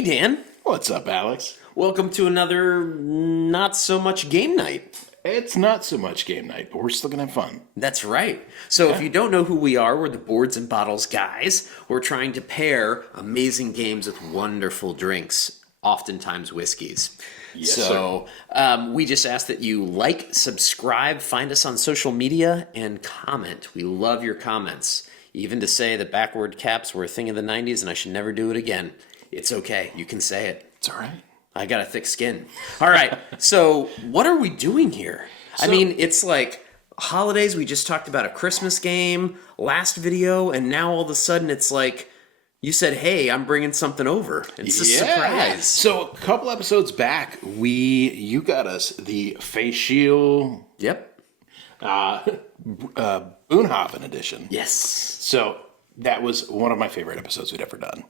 Hey, Dan. What's up, Alex? Welcome to another not so much game night. It's not so much game night, but we're still going to have fun. That's right. So if you don't know who we are, we're the Boards and Bottles guys. We're trying to pair amazing games with wonderful drinks, oftentimes whiskeys. Yes, so we just ask that you like, subscribe, find us on social media, and comment. We love your comments. Even to say that backward caps were a thing of the 90s and I should never do it again. It's okay. You can say it. It's all right. I got a thick skin. All right. So what are we doing here? I mean, it's like holidays. We just talked about a Christmas game last video. And now all of a sudden it's like you said, hey, I'm bringing something over. It's a surprise. So a couple episodes back, you got us the Feis Ile Yep. Boonhaven edition. Yes. So that was one of my favorite episodes we'd ever done.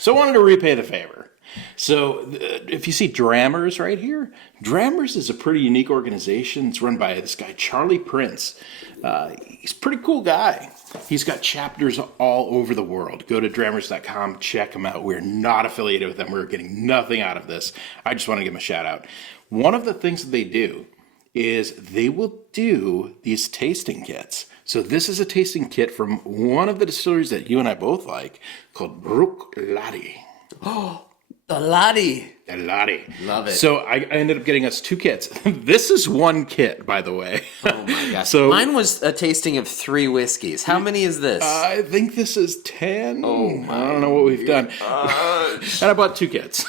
So I wanted to repay the favor. So if you see Drammers right here, Drammers is a pretty unique organization. It's run by this guy, Charlie Prince. He's a pretty cool guy. He's got chapters all over the world. Go to drammers.com, check him out. We're not affiliated with them. We're getting nothing out of this. I just want to give him a shout out. One of the things that they do is they will do these tasting kits. So this is a tasting kit from one of the distilleries that you and I both like called Bruichladdich. Oh, the Lottie. The Lottie. Love it. So I ended up getting us 2 kits. This is one kit, by the way. Oh my gosh. So mine was a tasting of 3 whiskeys. How many is this? I think this is 10. Oh my I don't know what we've done. And I bought 2 kits.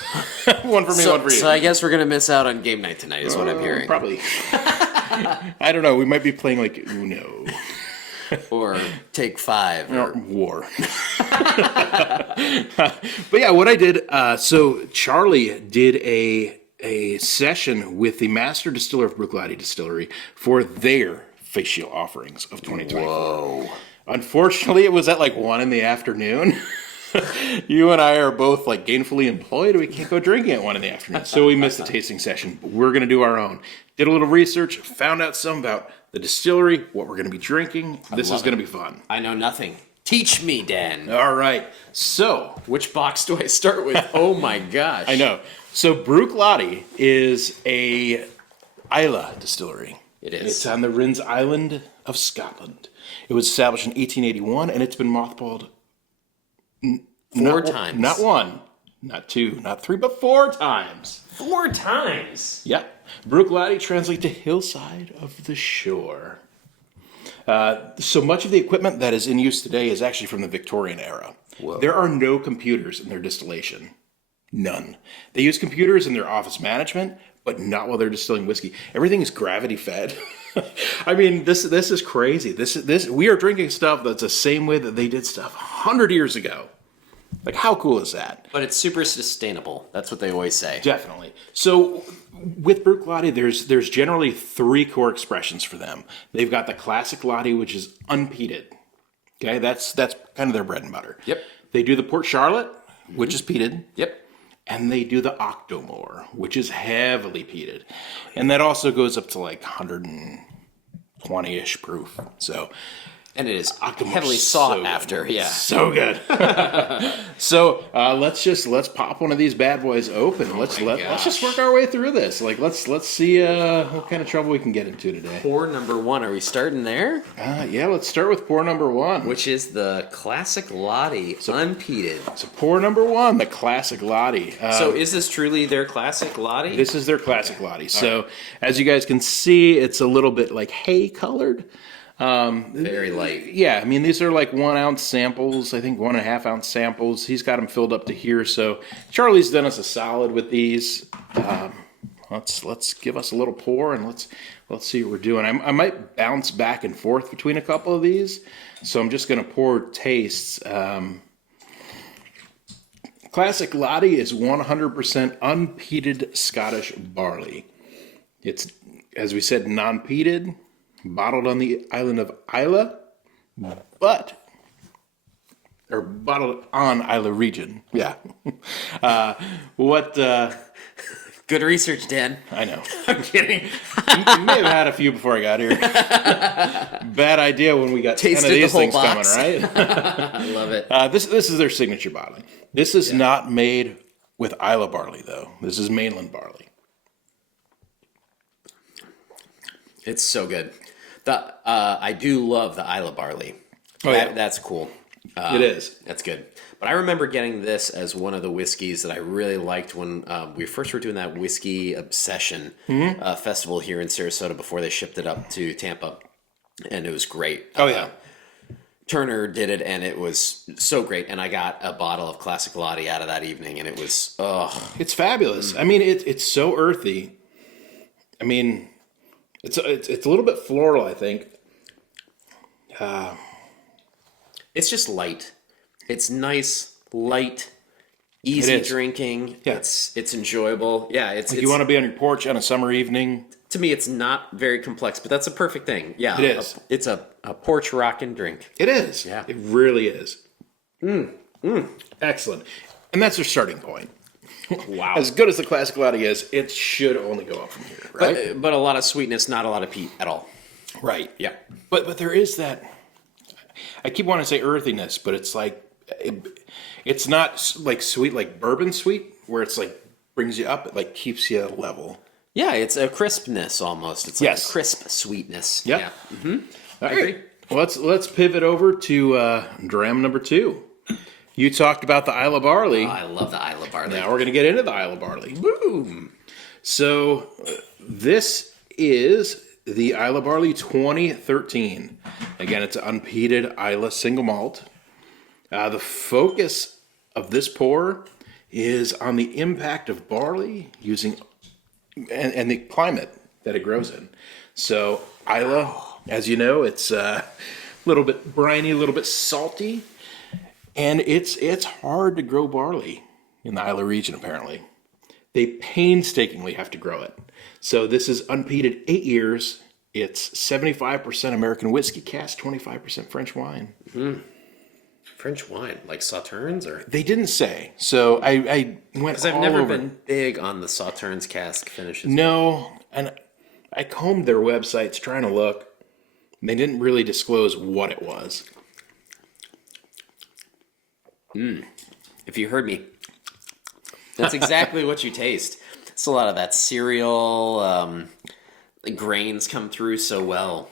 One for me, one for you. So I guess we're going to miss out on game night tonight is what I'm hearing. Probably. I don't know. We might be playing like Uno. Or Take 5. Or War. But yeah, what I did, so Charlie did a session with the master distiller of Bruichladdich Distillery for their Feis Ile offerings of 2024. Whoa. Unfortunately, it was at like 1 in the afternoon. You and I are both like gainfully employed. We can't go drinking at 1 in the afternoon. So we missed the tasting session. But we're going to do our own. Did a little research, found out some about the distillery, what we're going to be drinking. This is going to be fun. I know nothing. Teach me, Dan. All right. So, Which box do I start with? Oh my gosh. I know. So Bruichladdich is a Islay distillery. It is. It's on the Rins Island of Scotland. It was established in 1881, and it's been mothballed 4 times. Not 1, not 2, not 3, but 4 times. 4 times. Yep. Bruichladdich translates to hillside of the shore. So much of the equipment that is in use today is actually from the Victorian era. Whoa. There are no computers in their distillation. None. They use computers in their office management, but not while they're distilling whiskey. Everything is gravity fed. I mean, this is crazy. We are drinking stuff that's the same way that they did stuff 100 years ago. Like, how cool is that? But it's super sustainable. That's what they always say. Definitely. So with Bruichladdich, there's generally 3 core expressions for them. They've got the classic Lottie, which is unpeated. Okay, that's kind of their bread and butter. Yep. They do the Port Charlotte, which is peated. Yep. And they do the Octomore, which is heavily peated. And that also goes up to like 120-ish proof. So... And it is Octomore's heavily sought so after. good. Yeah. So good. So let's pop one of these bad boys open. Let's just work our way through this. Like let's see what kind of trouble we can get into today. Pour number 1. Are we starting there? Yeah, let's start with pour number 1, Which is the classic Lottie, unpeated. So pour number 1, the classic Lottie. So is this truly their classic Lottie? This is their classic Lottie. So as you guys can see, it's a little bit like hay colored. Very light. Yeah, I mean, these are like 1 ounce samples, I think 1.5 ounce samples. He's got them filled up to here. So Charlie's done us a solid with these. Let's give us a little pour and let's see what we're doing. I might bounce back and forth between a couple of these. So I'm just going to pour tastes. Classic Lottie is 100% unpeated Scottish barley. It's, as we said, non-peated. Bottled on the island of Islay, bottled on Islay region. Yeah. Good research, Dan. I know. I'm kidding. You may have had a few before I got here. Bad idea when we got Tasted 10 of these the whole things box. coming, right? I love it. This is their signature bottling. This is not made with Isla barley, though. This is mainland barley. It's so good. I do love the Isla barley. Oh, yeah. That's cool. It is. That's good. But I remember getting this as one of the whiskeys that I really liked when we first were doing that Whiskey Obsession festival here in Sarasota before they shipped it up to Tampa. And it was great. Oh, yeah. Turner did it, and it was so great. And I got a bottle of Classic Lottie out of that evening, and it was, It's fabulous. I mean, it's so earthy. I mean, it's a little bit floral, I think. It's just light. It's nice, light, easy drinking. Yeah. It's enjoyable. Yeah, it's You want to be on your porch on a summer evening. to me, it's not very complex, but that's a perfect thing. Yeah, It is. It's a porch rockin' drink. It is. Yeah. It really is. Excellent. And that's your starting point. Wow. As good as the Classic Latte is, it should only go up from here, right? But a lot of sweetness, not a lot of peat at all. Right. Yeah. But there is that. I keep wanting to say earthiness, but it's like it's not like sweet, like bourbon sweet, where it's like brings you up. It like keeps you level. Yeah, it's a crispness almost. It's like Yes. a crisp sweetness. Yep. Yeah. Mm-hmm. All I agree. right. Well, let's pivot over to dram number 2. You talked about the Isla barley. Oh, I love the Isla barley. Now we're going to get into the Isla barley. Boom. So this is the Isla barley 2013. Again, it's an unpeated Isla single malt. The focus of this pour is on the impact of barley using and the climate that it grows in. So Isla, as you know, it's a little bit briny, a little bit salty, and it's hard to grow barley in the Isla region. Apparently, they painstakingly have to grow it. So this is unpeated 8 years. It's 75% American whiskey cask, 25% French wine. French wine, like Sauternes, or They didn't say. So I went because I've all never over. been big on the Sauternes cask finishes. No, and I combed their websites trying to look. They didn't really disclose what it was. If you heard me, that's exactly what you taste. It's a lot of that cereal. The grains come through so well.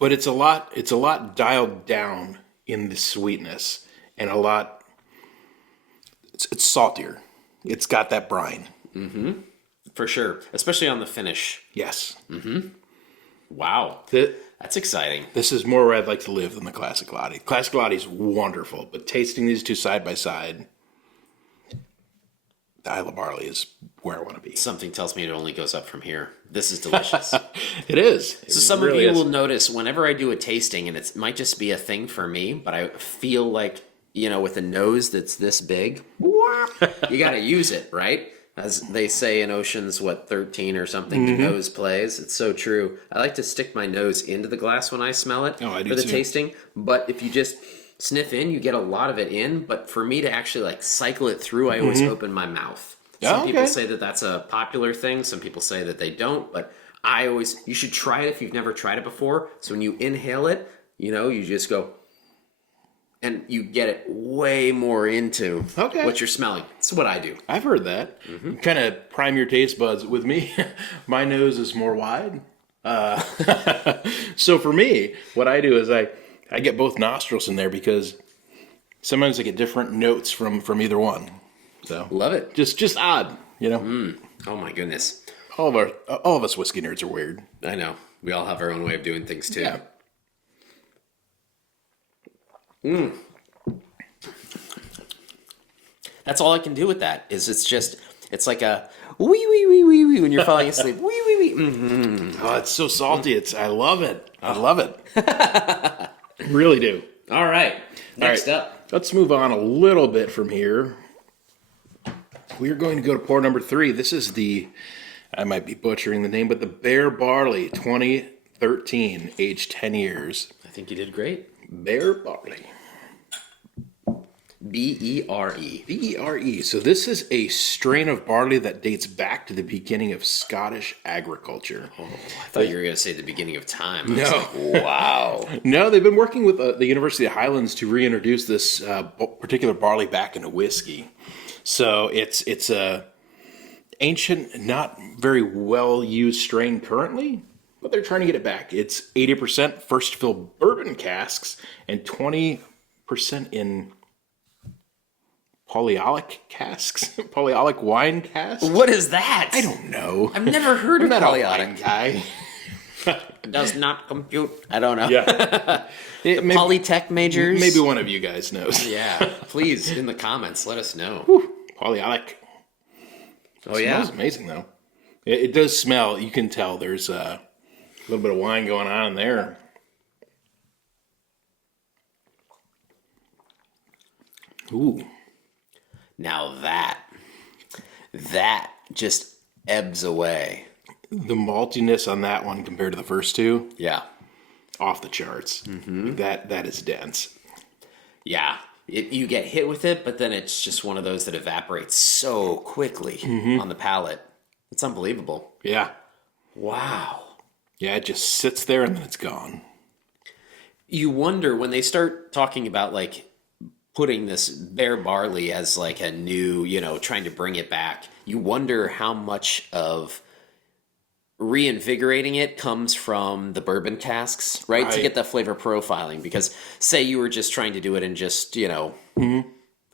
But it's a lot dialed down in the sweetness, and a lot. It's saltier. It's got that brine. For sure, especially on the finish. Yes. Wow, Th- that's exciting. This is more where I'd like to live than the Classic Latte. Classic Latte is wonderful, but tasting these two side by side, the Isla barley is where I want to be. Something tells me it only goes up from here. This is delicious. It is. So some of you will notice whenever I do a tasting, and it might just be a thing for me, but I feel like, with a nose that's this big, you got to use it, right? As they say in Ocean's, 13 or something, the nose plays. It's so true. I like to stick my nose into the glass when I smell it I do for the too. tasting. But if you just sniff in, you get a lot of it in. But for me to actually cycle it through, I always open my mouth. Some people say that that's a popular thing. Some people say that they don't. But you should try it if you've never tried it before. So when you inhale it, you just go, and you get it way more into what you're smelling. It's what I do. I've heard that. Kind of prime your taste buds. With me, my nose is more wide. So for me, what I do is I get both nostrils in there because sometimes I get different notes from either one. So Love it. just odd, Oh my goodness. All of us whiskey nerds are weird. I know. We all have our own way of doing things too. Yeah. That's all I can do with that. It's like a wee wee wee wee wee when you're falling asleep. Wee wee wee. Mm-hmm. Oh, it's so salty. I love it. I love it. Really do. All right. Next up. Let's move on a little bit from here. We are going to go to pour number 3. This is I might be butchering the name, but the Bear Barley 2013, aged 10 years. I think you did great. Bear Barley. B-E-R-E. B-E-R-E. So this is a strain of barley that dates back to the beginning of Scottish agriculture. Oh, I thought you were going to say the beginning of time. No. Wow. No, they've been working with the University of Highlands to reintroduce this particular barley back into whiskey. So it's a ancient, not very well used strain currently, but they're trying to get it back. It's 80% first fill bourbon casks and 20% in polyolic casks, polyolic wine casks. What is that? I don't know. I've never heard of I'm not a polyolic. wine guy. Does not compute. I don't know. Yeah. Polytech majors? Maybe one of you guys knows. Yeah. Please, in the comments, let us know. Polyolic. Oh, It yeah. smells amazing, though. It does smell. You can tell there's a little bit of wine going on in there. Ooh. Now that just ebbs away. The maltiness on that one compared to the first two, Yeah. off the charts. That is dense. Yeah. You get hit with it, but then it's just one of those that evaporates so quickly on the palate. It's unbelievable. Yeah. Wow. Yeah, it just sits there and then it's gone. You wonder when they start talking about like putting this bare barley as like a new, trying to bring it back. You wonder how much of reinvigorating it comes from the bourbon casks, right? To Right. get that flavor profiling. Because say you were just trying to do it in just, a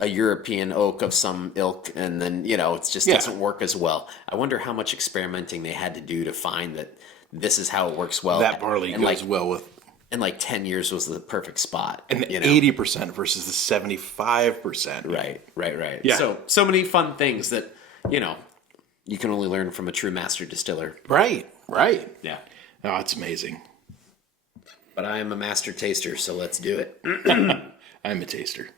European oak of some ilk, and then, it just Yeah. doesn't work as well. I wonder how much experimenting they had to do to find that this is how it works well. That barley and goes well with. And like 10 years was the perfect spot. And the 80% versus the 75%. Right. Yeah. So many fun things that, you can only learn from a true master distiller. Right. Yeah. Oh, it's amazing. But I am a master taster, so let's do it. I'm a taster.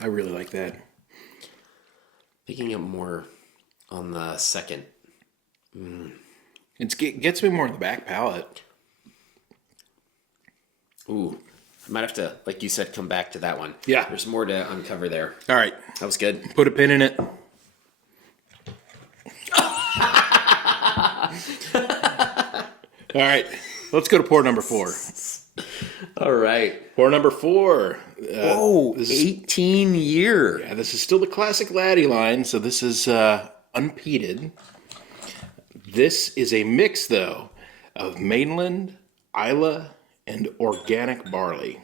I really like that. Picking up more on the second. It gets me more in the back palate. Ooh. I might have to, like you said, come back to that one. Yeah. There's more to uncover there. All right. That was good. Put a pin in it. All right. Let's go to pour number 4. All right. Pour number 4. Oh, 18 year. Yeah, this is still the classic Laddie line, so this is unpeated. This is a mix, though, of mainland, Isla, and organic barley.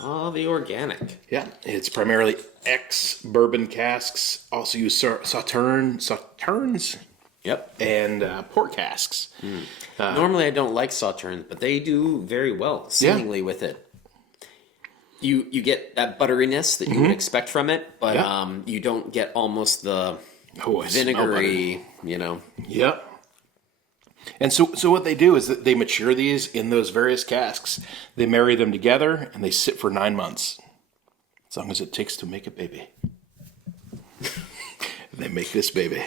Oh, the organic. Yeah, it's primarily ex-bourbon casks. Also use sauternes Yep. and port casks. Normally I don't like sauternes, but they do very well, seemingly, with it. You get that butteriness that you would expect from it, but Yeah. you don't get almost the Oh, I smell vinegary, Yep. And so what they do is that they mature these in those various casks. They marry them together and they sit for 9 months, as long as it takes to make a baby. And they make this baby.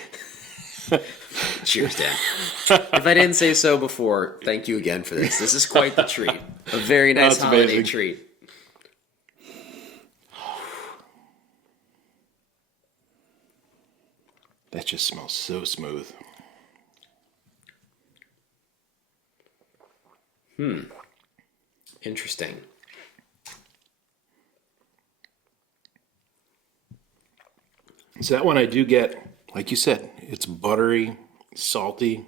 Cheers, Dan. If I didn't say so before, thank you again for this. This is quite the treat. A very nice That's holiday amazing. treat. That just smells so smooth. Interesting. So that one I do get, like you said, it's buttery, salty.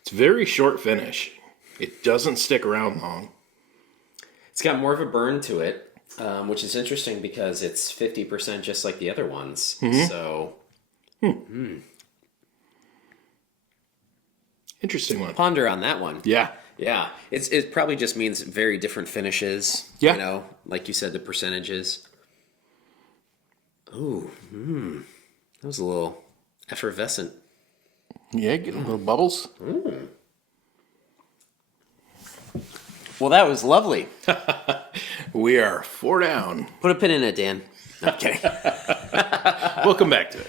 It's very short finish. It doesn't stick around long. It's got more of a burn to it, which is interesting because it's 50% just like the other ones. So Interesting one. ponder on that one. Yeah. Yeah, it probably just means very different finishes. Yeah. Like you said, the percentages. Ooh, that was a little effervescent. Yeah, get a little bubbles. Well, that was lovely. We are 4 down. Put a pin in it, Dan. No, I'm kidding. We'll come back to it.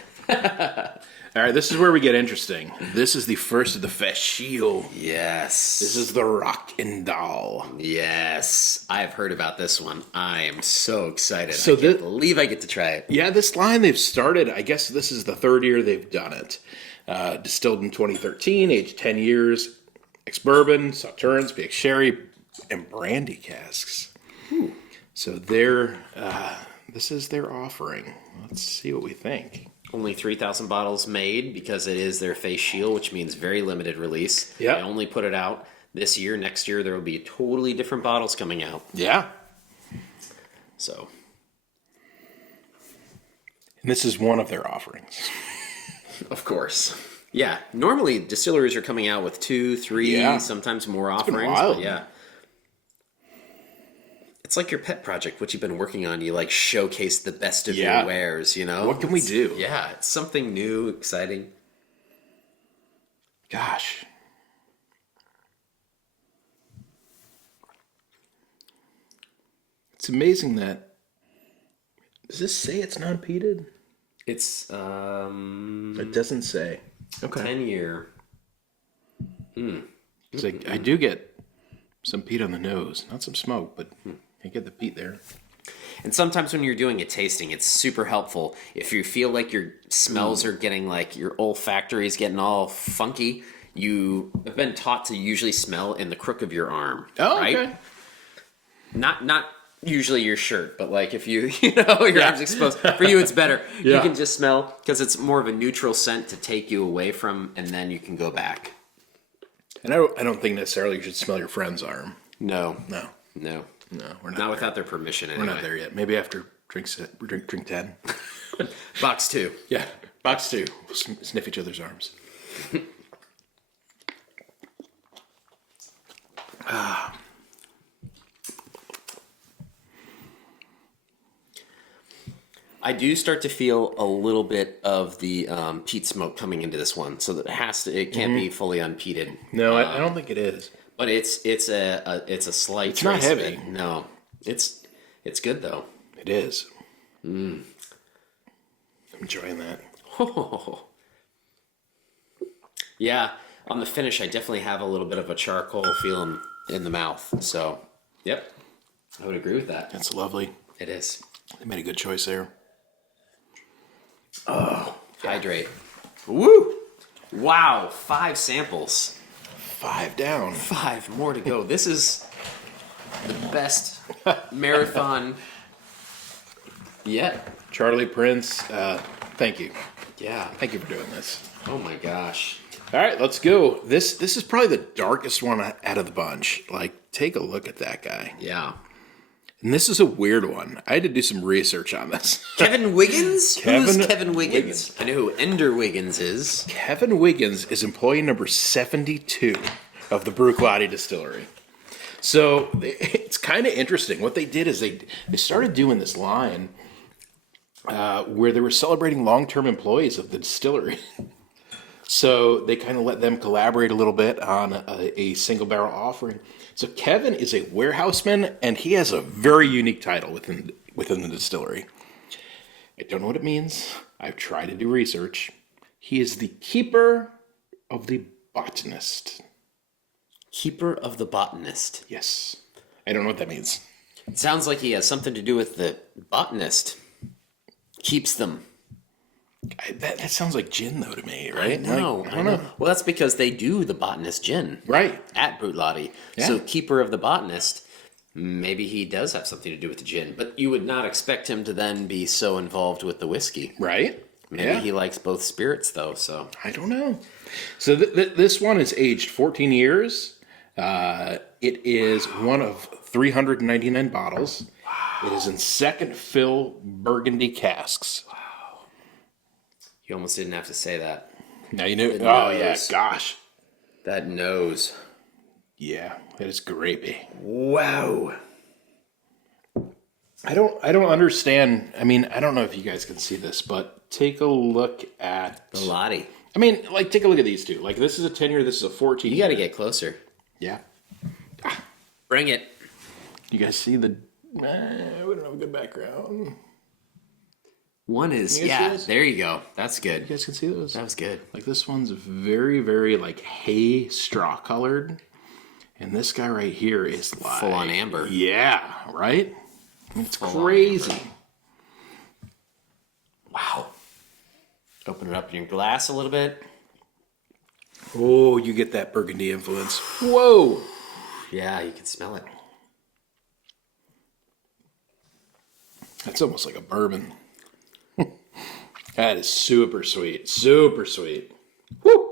All right, this is where we get interesting. This is the first of the Feis Ile. Yes. This is the Rock and Doll. Yes. I've heard about this one. I am so excited. So I can't believe I get to try it. Yeah, this line they've started, I guess this is the 3rd year they've done it. Distilled in 2013, aged 10 years. Ex-bourbon, sauternes, PX sherry, and brandy casks. Ooh. So this is their offering. Let's see what we think. Only 3,000 bottles made because it is their Feis Ile, which means very limited release. Yeah. They only put it out this year. Next year, there will be totally different bottles coming out. Yeah. So. And this is one of their offerings. Of course. Yeah. Normally, distilleries are coming out with 2, 3, sometimes more offerings. Been wild. But yeah. It's like your pet project, what you've been working on. You like showcase the best of your wares, you know? What can we do? Yeah, it's something new, exciting. Gosh. It's amazing that... Does this say it's non-peated? It's It doesn't say. Okay. 10-year. It's like, I do get some peat on the nose. Not some smoke, but I get the peat there. And sometimes when you're doing a tasting, it's super helpful. If you feel like your smells are getting like your olfactory is getting all funky, you have been taught to usually smell in the crook of your arm. Oh, right? okay. Not usually your shirt, but like if your arm's exposed, for you it's better. You can just smell because it's more of a neutral scent to take you away from, and then you can go back. And I don't think necessarily you should smell your friend's arm. No, No, we're not. not without their permission. Anyway. We're not there yet. Maybe after drink 10. Box 2. Yeah, box 2. We'll sniff each other's arms. I do start to feel a little bit of the peat smoke coming into this one, so that it can't be fully unpeated. No, I don't think it is. But it's a slight. It's not trace of heavy. it. No, it's good though. It is. I'm enjoying that. Yeah, on the finish, I definitely have a little bit of a charcoal feeling in the mouth. So, yep, I would agree with that. That's lovely. It is. They made a good choice there. Oh, hydrate. Woo! Wow, 5 samples. 5 down. 5 more to go. This is the best marathon yet. Charlie Prince, thank you. Yeah. Thank you for doing this. Oh my gosh. All right, let's go. This is probably the darkest one out of the bunch. Like, take a look at that guy. Yeah. And this is a weird one. I had to do some research on this. Kevin Wiggins? Who's Kevin Kevin Wiggins? Wiggins. I know who Ender Wiggins is. Kevin Wiggins is employee number 72 of the Bruichladdich Distillery. So it's kind of interesting. What they did is they started doing this line where they were celebrating long-term employees of the distillery. So they kind of let them collaborate a little bit on a single barrel offering. So Kevin is a warehouseman, and he has a very unique title within the distillery. I don't know what it means. I've tried to do research. He is the keeper of the botanist. Keeper of the botanist. Yes. I don't know what that means. It sounds like he has something to do with the botanist. Keeps them. That sounds like gin, though, to me, right? No, I don't know. Well, that's because they do the botanist gin. Right. At Bruichladdich. Yeah. So keeper of the botanist, maybe he does have something to do with the gin. But you would not expect him to then be so involved with the whiskey. Right? Maybe he likes both spirits, though, so. I don't know. So this one is aged 14 years. It is one of 399 bottles. Wow. It is in second fill Burgundy casks. Wow. You almost didn't have to say that. Now you knew. It Oh, knows. yeah. Gosh. That nose. Yeah, that is grapey. Wow. I don't understand. I mean, I don't know if you guys can see this, but take a look at The Lottie. I mean, like, take a look at these two. Like, this is a 10-year, this is a 14. You got to get closer. Yeah. Bring it. You guys see the... we don't have a good background. One is, You guys see this? there you go. That's good. You guys can see those? That was good. Like, this one's very, very, like, hay straw colored. And this guy right here is like... Full on amber. Yeah, right? It's Full crazy. on amber. Wow. Open it up in your glass a little bit. Oh, you get that burgundy influence. Whoa! Yeah, you can smell it. That's almost like a bourbon. That is super sweet. Super sweet. Woo!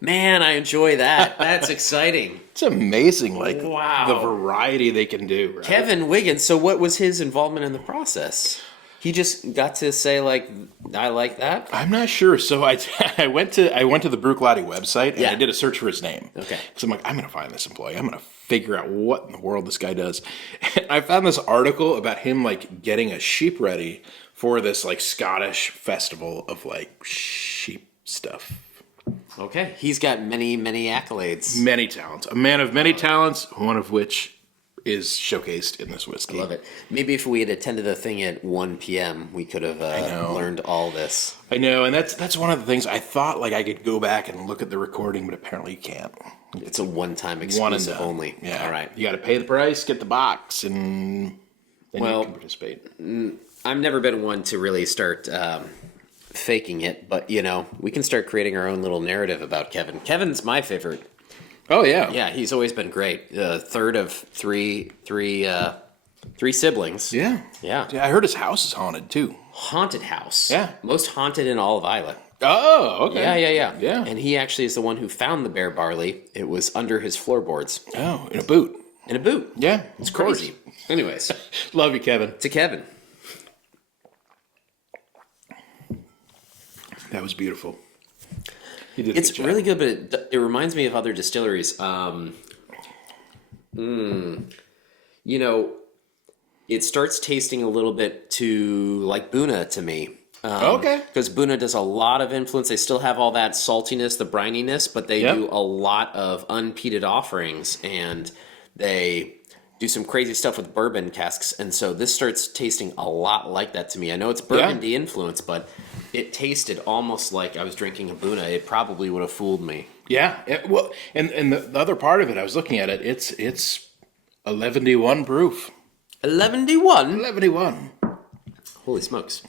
Man, I enjoy that. That's exciting. It's amazing, like, Wow. the variety they can do, right? Kevin Wiggins, so what was his involvement in the process? He just got to say, like, I like that? I'm not sure. So I went to the Bruichladdich website and Yeah. I did a search for his name. Okay. Because I'm like, I'm going to find this employee. I'm going to figure out what in the world this guy does. And I found this article about him, like, getting a sheep ready for this, like, Scottish festival of, like, sheep stuff. Okay. He's got many, many accolades. Many talents. A man of many talents, one of which is showcased in this whiskey. Love it. Maybe if we had attended the thing at 1 p.m., we could have learned all this. I know, and that's one of the things I thought, like, I could go back and look at the recording, but apparently you can't. It's a one-time One and exclusive done. only. Yeah. All right. You got to pay the price, get the box, and then you can participate. I've never been one to really start faking it, but, you know, we can start creating our own little narrative about Kevin. Kevin's my favorite. Oh, yeah. Yeah, he's always been great. Third of three siblings. Yeah. Yeah. I heard his house is haunted, too. Haunted house. Yeah. Most haunted in all of Islay. Oh, okay. Yeah. And he actually is the one who found the bear barley. It was under his floorboards. Oh, in a boot. In a boot. Yeah. It's crazy. Anyways, Love you, Kevin. to Kevin. That was beautiful. You did a It's good job. really good, but it reminds me of other distilleries. You know, it starts tasting a little bit too like Buna to me. Okay. Because Buna does a lot of influence. They still have all that saltiness, the brininess, but they Yep. do a lot of unpeated offerings, and they do some crazy stuff with bourbon casks. And so this starts tasting a lot like that to me. I know it's Burgundy influence, but it tasted almost like I was drinking a Buna. It probably would have fooled me. Yeah. Well, and the other part of it, I was looking at it, it's 11D1 proof. 11D1? 11D1. Holy smokes.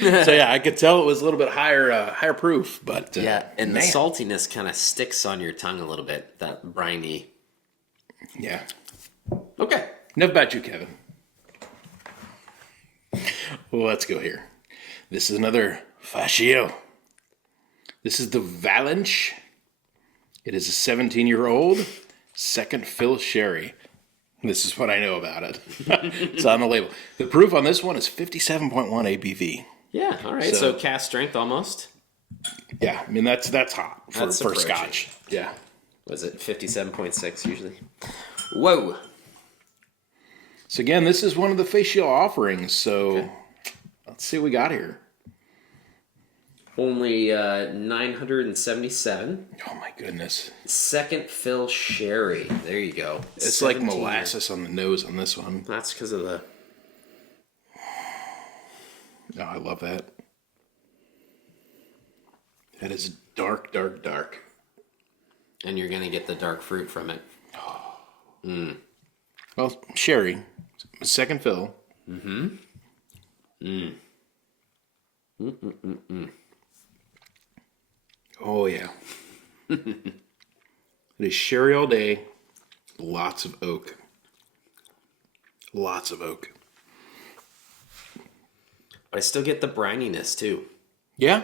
So yeah, I could tell it was a little bit higher proof, but Yeah, and the man. saltiness kind of sticks on your tongue a little bit, that briny. Yeah. Okay. Enough about you, Kevin. Well, let's go here. This is another Feis Ile. This is the Valanche. It is a 17-year-old second fill sherry. This is what I know about it. It's on the label. The proof on this one is 57.1 ABV. Yeah, all right. So cast strength almost. Yeah, I mean that's hot for That's approaching. Scotch. Yeah. Was it 57.6 usually? Whoa. So again, this is one of the Feis Ile offerings. So let's see what we got here. Only 977. Oh my goodness. Second fill sherry. There you go. It's like 17. molasses on the nose on this one. That's because of the... Oh, I love that. That is dark, dark, dark. And you're going to get the dark fruit from it. Well, sherry, second fill. Oh, yeah. It is sherry all day. Lots of oak. Lots of oak. But I still get the brininess too. Yeah?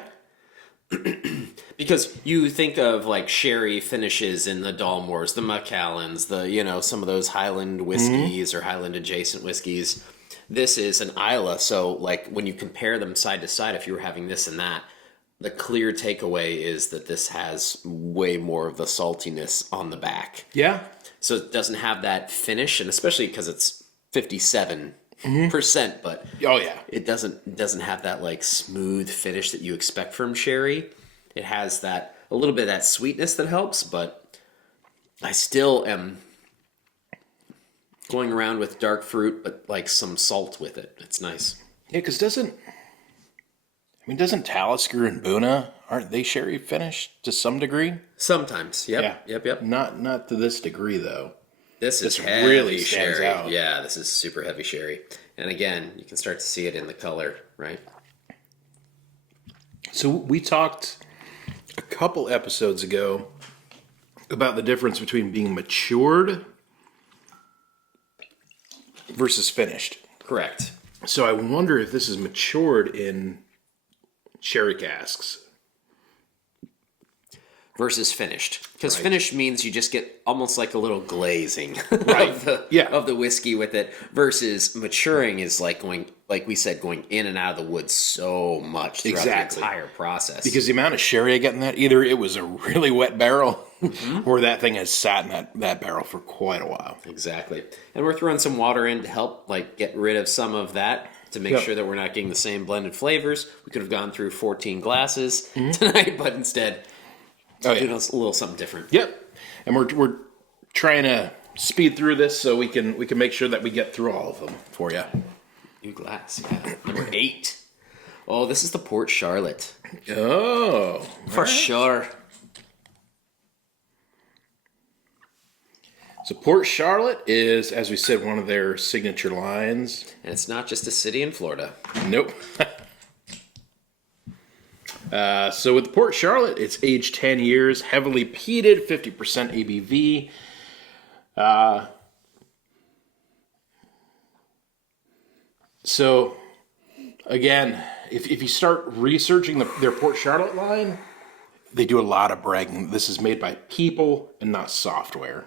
Because you think of like sherry finishes in the Dalmores, the Macallans, some of those Highland whiskeys or Highland adjacent whiskeys. This is an Isla, so like when you compare them side to side, if you were having this and that, the clear takeaway is that this has way more of the saltiness on the back. Yeah. So it doesn't have that finish, and especially because it's 57%, but Oh, yeah. it doesn't have that like smooth finish that you expect from sherry. It has that a little bit of that sweetness that helps, but I still am going around with dark fruit, but like some salt with it. It's nice. Yeah, because doesn't Talisker and Buna, aren't they sherry finished to some degree? Sometimes, yep. Not to this degree, though. This is This heavy really stands sherry. out. Yeah, this is super heavy sherry. And again, you can start to see it in the color, right? So we talked a couple episodes ago about the difference between being matured versus finished. Correct. So I wonder if this is matured in sherry casks. Versus finished. Because Right. finished means you just get almost like a little glazing Right. of the whiskey with it. Versus maturing is like going, like we said, going in and out of the wood so much throughout Exactly. the entire process. Because the amount of sherry I get in that, either it was a really wet barrel or that thing has sat in that barrel for quite a while. Exactly. And we're throwing some water in to help like get rid of some of that to make Yep. sure that we're not getting the same blended flavors. We could have gone through 14 glasses tonight, but instead doing a little something different. Yep. And we're trying to speed through this so we can make sure that we get through all of them for you. New glass, yeah. Number 8. Oh, this is the Port Charlotte. Oh. For sure. So Port Charlotte is, as we said, one of their signature lines. And it's not just a city in Florida. Nope. So with Port Charlotte, it's aged 10 years, heavily peated, 50% ABV. So, again, if you start researching their Port Charlotte line, they do a lot of bragging. This is made by people and not software.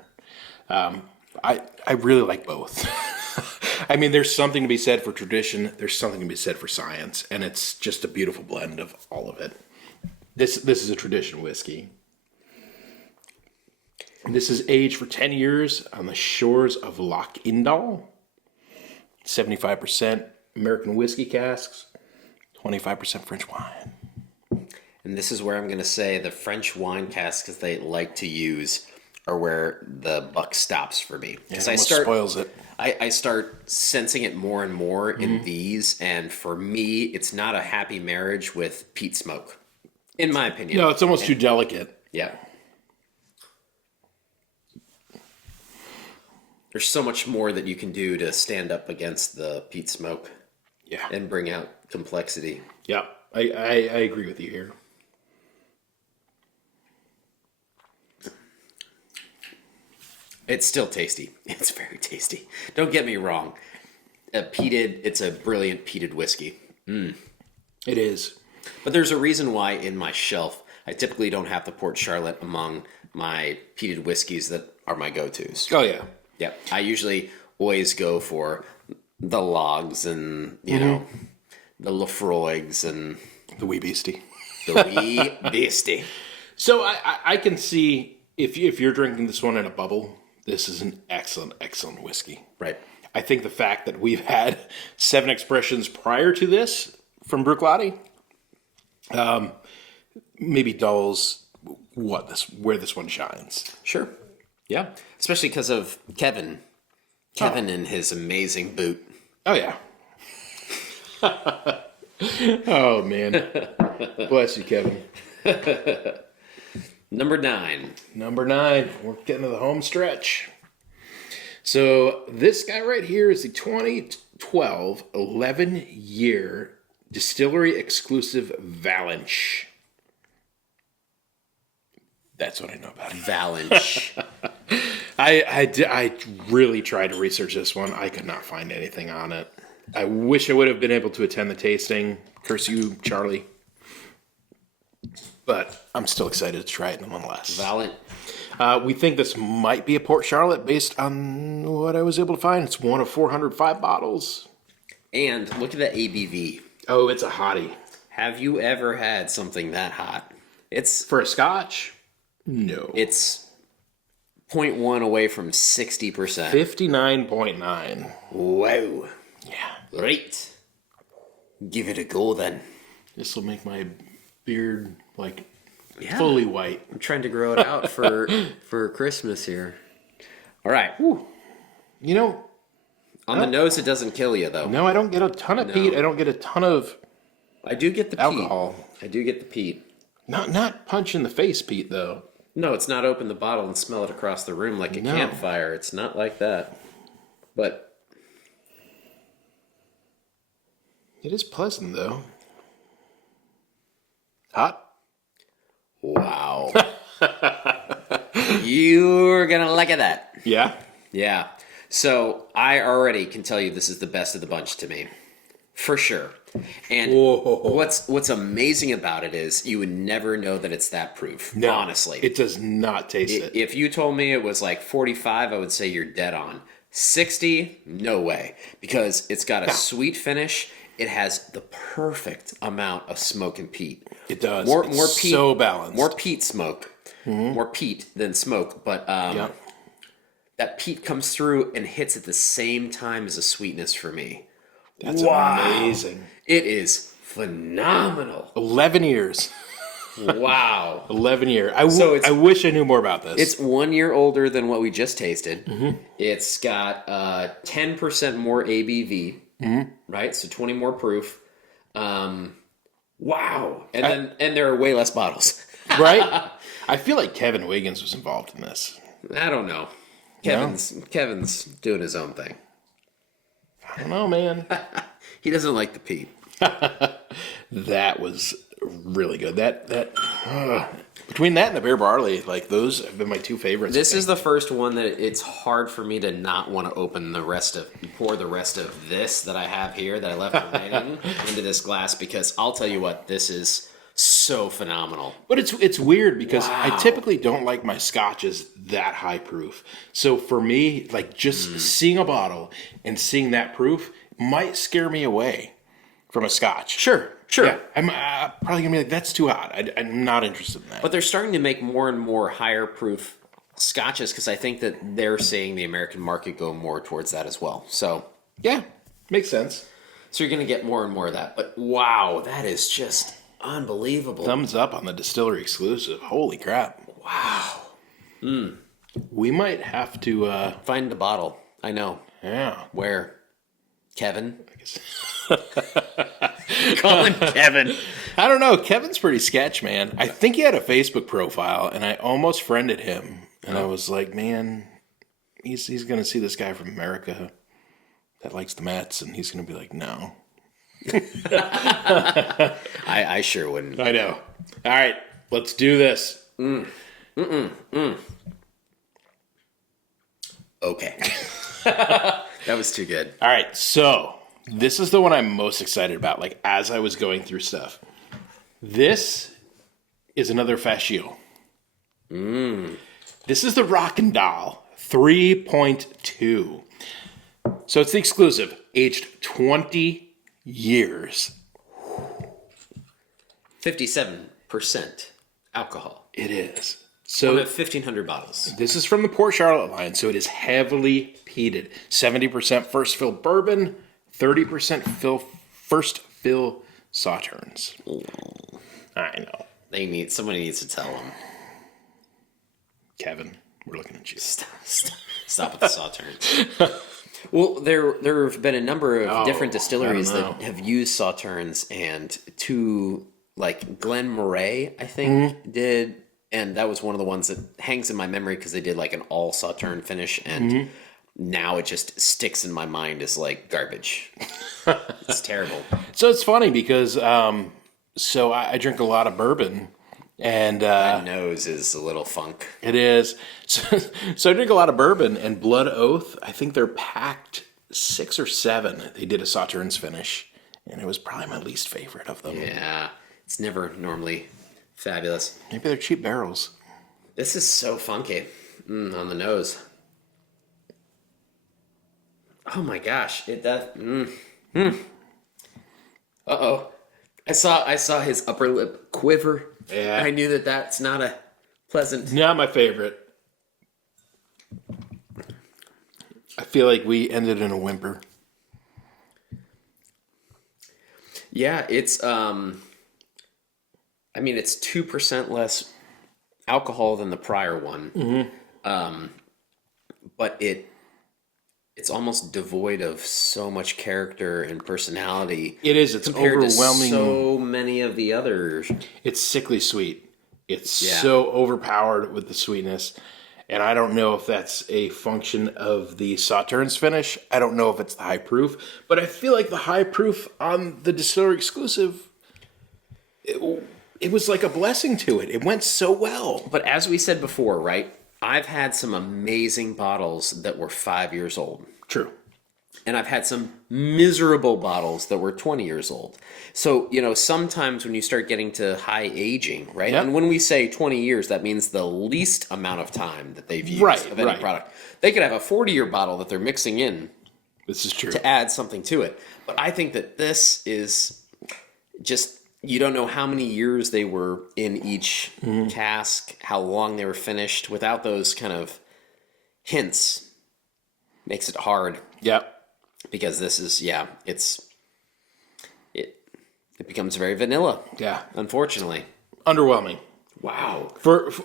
I really like both. I mean, there's something to be said for tradition. There's something to be said for science, and it's just a beautiful blend of all of it. This is a tradition whiskey. This is aged for 10 years on the shores of Loch Indal. 75% American whiskey casks, 25% French wine. And this is where I'm going to say the French wine casks they like to use are where the buck stops for me. It almost spoils it. I start sensing it more and more in these, and for me, it's not a happy marriage with peat smoke, in my opinion. No, it's almost too delicate. Yeah. There's so much more that you can do to stand up against the peat smoke. Yeah. And bring out complexity. Yeah, I agree with you here. It's still tasty. It's very tasty. Don't get me wrong. It's a brilliant peated whiskey. It is. But there's a reason why in my shelf, I typically don't have the Port Charlotte among my peated whiskeys that are my go-tos. Oh, yeah. Yeah. I usually always go for the Logs and, you know, the Lafroigs and The wee beastie. the wee beastie. So I can see if you're drinking this one in a bubble, this is an excellent, excellent whiskey. Right. I think the fact that we've had 7 expressions prior to this from Bruichladdich maybe dulls where this one shines. Sure. Yeah. Especially because of Kevin. Kevin and his amazing boot. Oh, yeah. Oh, man. Bless you, Kevin. Number 9. Number 9. We're getting to the home stretch. So this guy right here is the 2012 11-year distillery exclusive Valanche. That's what I know about it. Valanche. I really tried to research this one. I could not find anything on it. I wish I would have been able to attend the tasting. Curse you, Charlie. But I'm still excited to try it nonetheless. Valanche. We think this might be a Port Charlotte based on what I was able to find. It's one of 405 bottles. And look at the ABV. Oh, it's a hottie. Have you ever had something that hot? It's For a scotch? No. It's 0.1 away from 60%. 59.9. Wow. Yeah. Right. Give it a go then. This will make my beard like Yeah. fully white. I'm trying to grow it out for Christmas here. All right. Whew. You know, On the nose, it doesn't kill you, though. no, I don't get a ton of peat. I don't get a ton of I do get the alcohol. peat. I do get the peat. Not punch in the face peat though. No, it's not open the bottle and smell it across the room like a campfire. It's not like that. But It is pleasant though. Hot? wow. You're gonna like it that. Yeah. Yeah. So I already can tell you this is the best of the bunch to me. For sure. And Whoa. what's amazing about it is you would never know that it's that proof. No, honestly. it does not taste it. If you told me it was like 45, I would say you're dead on. 60, no way. Because it's got a sweet finish. It has the perfect amount of smoke and peat. It does. More It's peat, so balanced. More peat smoke. More peat than smoke. But that peat comes through and hits at the same time as the sweetness for me. That's amazing. It is phenomenal. 11 years. Wow. 11 years. I wish I knew more about this. It's 1 year older than what we just tasted. It's got 10% more ABV, right? So 20 more proof. Wow. And there are way less bottles. Right? I feel like Kevin Wiggins was involved in this. I don't know. Kevin's doing his own thing. I don't know, man. He doesn't like the peat. That was really good. Between that and the beer barley, like those have been my two favorites. This is the first one that it's hard for me to not want to open pour the rest of this that I have here that I left remaining into this glass, because I'll tell you what, this is so phenomenal. But it's weird because I typically don't like my scotches that high proof. So for me, like just seeing a bottle and seeing that proof might scare me away from a scotch. Sure. Yeah, I'm probably gonna be like, that's too hot. I'm not interested in that. But they're starting to make more and more higher proof scotches because I think that they're seeing the American market go more towards that as well. So yeah, makes sense. So you're going to get more and more of that. But wow, that is just unbelievable. Thumbs up on the distillery exclusive. Holy crap. Wow. We might have to Find the bottle. I know. Yeah. Where? Kevin? Call him Kevin. I don't know. Kevin's pretty sketch, man. I think he had a Facebook profile, and I almost friended him. And I was like, man, he's going to see this guy from America that likes the Mets, and he's going to be like, no. I sure wouldn't. I know. All right, let's do this. Okay. That was too good. All right, so this is the one I'm most excited about, like as I was going through stuff. This is another Feis Ile. This is the Rockin' Doll 3.2. So it's the exclusive, aged 20 years. 57% alcohol. It is. So So 1,500 bottles. this is from the Port Charlotte line, so it is heavily peated. 70% first fill bourbon, 30% first fill sauternes. I know. Somebody needs to tell them. Kevin, we're looking at you. Stop with the sauternes. Well, there have been a number of different distilleries I don't that have used sauternes, and like Glen Moray, I think, did, and that was one of the ones that hangs in my memory because they did like an all sauterne finish, and now it just sticks in my mind as like garbage. It's terrible. So it's funny because I drink a lot of bourbon, and My nose is a little funk. it is. So I drink a lot of bourbon, and Blood Oath, I think they're packed 6 or 7. They did a sauternes finish, and it was probably my least favorite of them. Yeah, it's never normally fabulous. Maybe they're cheap barrels. This is so funky on the nose. Oh my gosh! Uh-oh. I saw his upper lip quiver. Yeah. I knew that that's not a pleasant. Not my favorite. I feel like we ended in a whimper. Yeah, it's it's 2% less alcohol than the prior one. But it's almost devoid of so much character and personality. It is. It's compared overwhelming. to so many of the others. It's sickly sweet. It's so overpowered with the sweetness. And I don't know if that's a function of the sauternes finish. I don't know if it's the high proof. But I feel like the high proof on the distillery exclusive, it was like a blessing to it. It went so well. But as we said before, right? I've had some amazing bottles that were 5 years old. True. And I've had some miserable bottles that were 20 years old. So, sometimes when you start getting to high aging, right? Yep. And when we say 20 years, that means the least amount of time that they've used of any product. They could have a 40-year bottle that they're mixing in. This is true. To add something to it. But I think that this is just, you don't know how many years they were in each cask, how long they were finished. Without those kind of hints, makes it hard. Yep. Because this is, it becomes very vanilla. Yeah. Unfortunately. Underwhelming. Wow.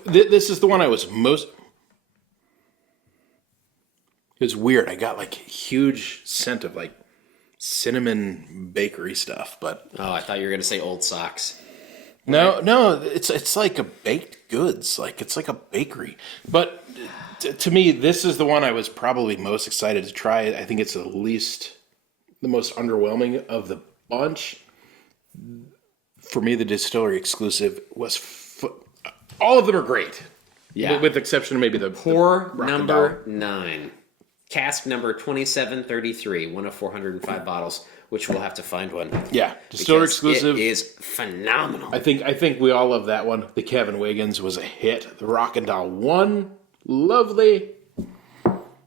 This is the one I was most... It was weird. I got like a huge scent of like cinnamon bakery stuff, but... Oh, I thought you were going to say Old Socks. No, it's like a baked goods. Like, it's like a bakery. But... To me, this is the one I was probably most excited to try. I think it's the most underwhelming of the bunch. For me, the distillery exclusive was... all of them are great. Yeah. With the exception of maybe the... Pour number 9. Cask number 2733, one of 405 bottles, which we'll have to find one. Yeah. Distillery exclusive. It is phenomenal. I think we all love that one. The Kevin Wiggins was a hit. The Rockin' Doll 1... lovely.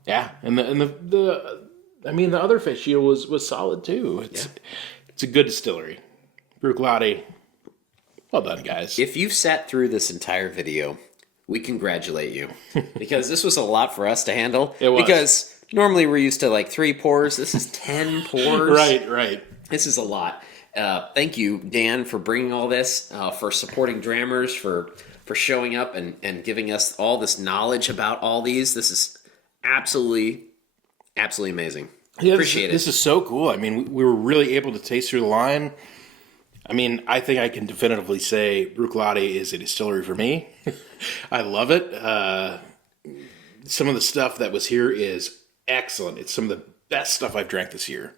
Yeah, and the other Feis Ile was solid too. It's a good distillery. Bruichladdich. Well done, guys. If you've sat through this entire video, we congratulate you. Because this was a lot for us to handle. It was. Because normally we're used to like 3 pours. This is 10 pours. Right. This is a lot. Thank you, Dan, for bringing all this, for supporting Drammers, for showing up and giving us all this knowledge about all these. This is absolutely amazing. Yeah, Appreciate it. This is so cool. I mean, we were really able to taste through the line. I mean, I think I can definitively say Bruichladdich is a distillery for me. I love it. Some of the stuff that was here is excellent. It's some of the best stuff I've drank this year.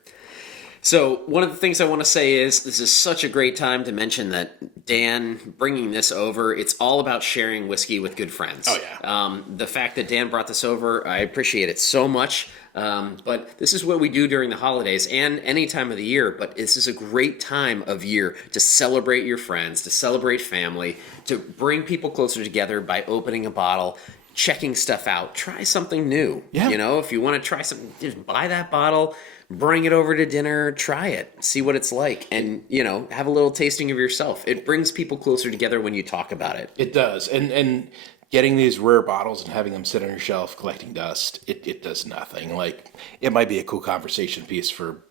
So one of the things I want to say is this is such a great time to mention that Dan bringing this over, it's all about sharing whiskey with good friends. Oh, yeah. The fact that Dan brought this over, I appreciate it so much. But this is what we do during the holidays and any time of the year. But this is a great time of year to celebrate your friends, to celebrate family, to bring people closer together by opening a bottle, checking stuff out. Try something new. Yeah. If you want to try something, just buy that bottle. Bring it over to dinner, try it, see what it's like, and, have a little tasting of yourself. It brings people closer together when you talk about it. It does. And getting these rare bottles and having them sit on your shelf collecting dust, it does nothing. Like, it might be a cool conversation piece for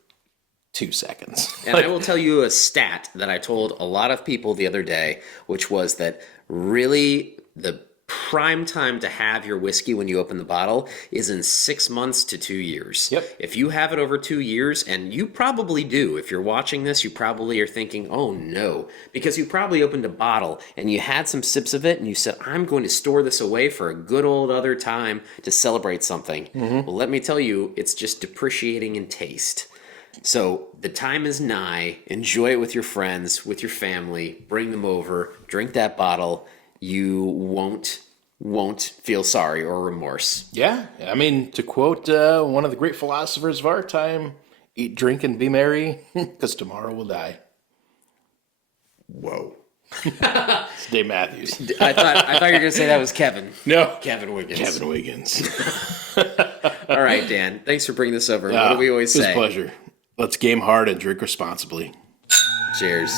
2 seconds. And I will tell you a stat that I told a lot of people the other day, which was that really the prime time to have your whiskey when you open the bottle is in 6 months to 2 years. Yep. If you have it over 2 years, and you probably do, if you're watching this, you probably are thinking, oh no, because you probably opened a bottle and you had some sips of it and you said, I'm going to store this away for a good old other time to celebrate something. Mm-hmm. Well, let me tell you, it's just depreciating in taste. So the time is nigh. Enjoy it with your friends, with your family. Bring them over. Drink that bottle. You won't feel sorry or remorse. Yeah. I mean, to quote one of the great philosophers of our time, eat, drink, and be merry, because tomorrow we'll die. Whoa. It's Dave Matthews. I thought you were going to say that was Kevin. No. Kevin Wiggins. Kevin Wiggins. All right, Dan. Thanks for bringing this over. What do we always say? It was a pleasure. Let's game hard and drink responsibly. Cheers.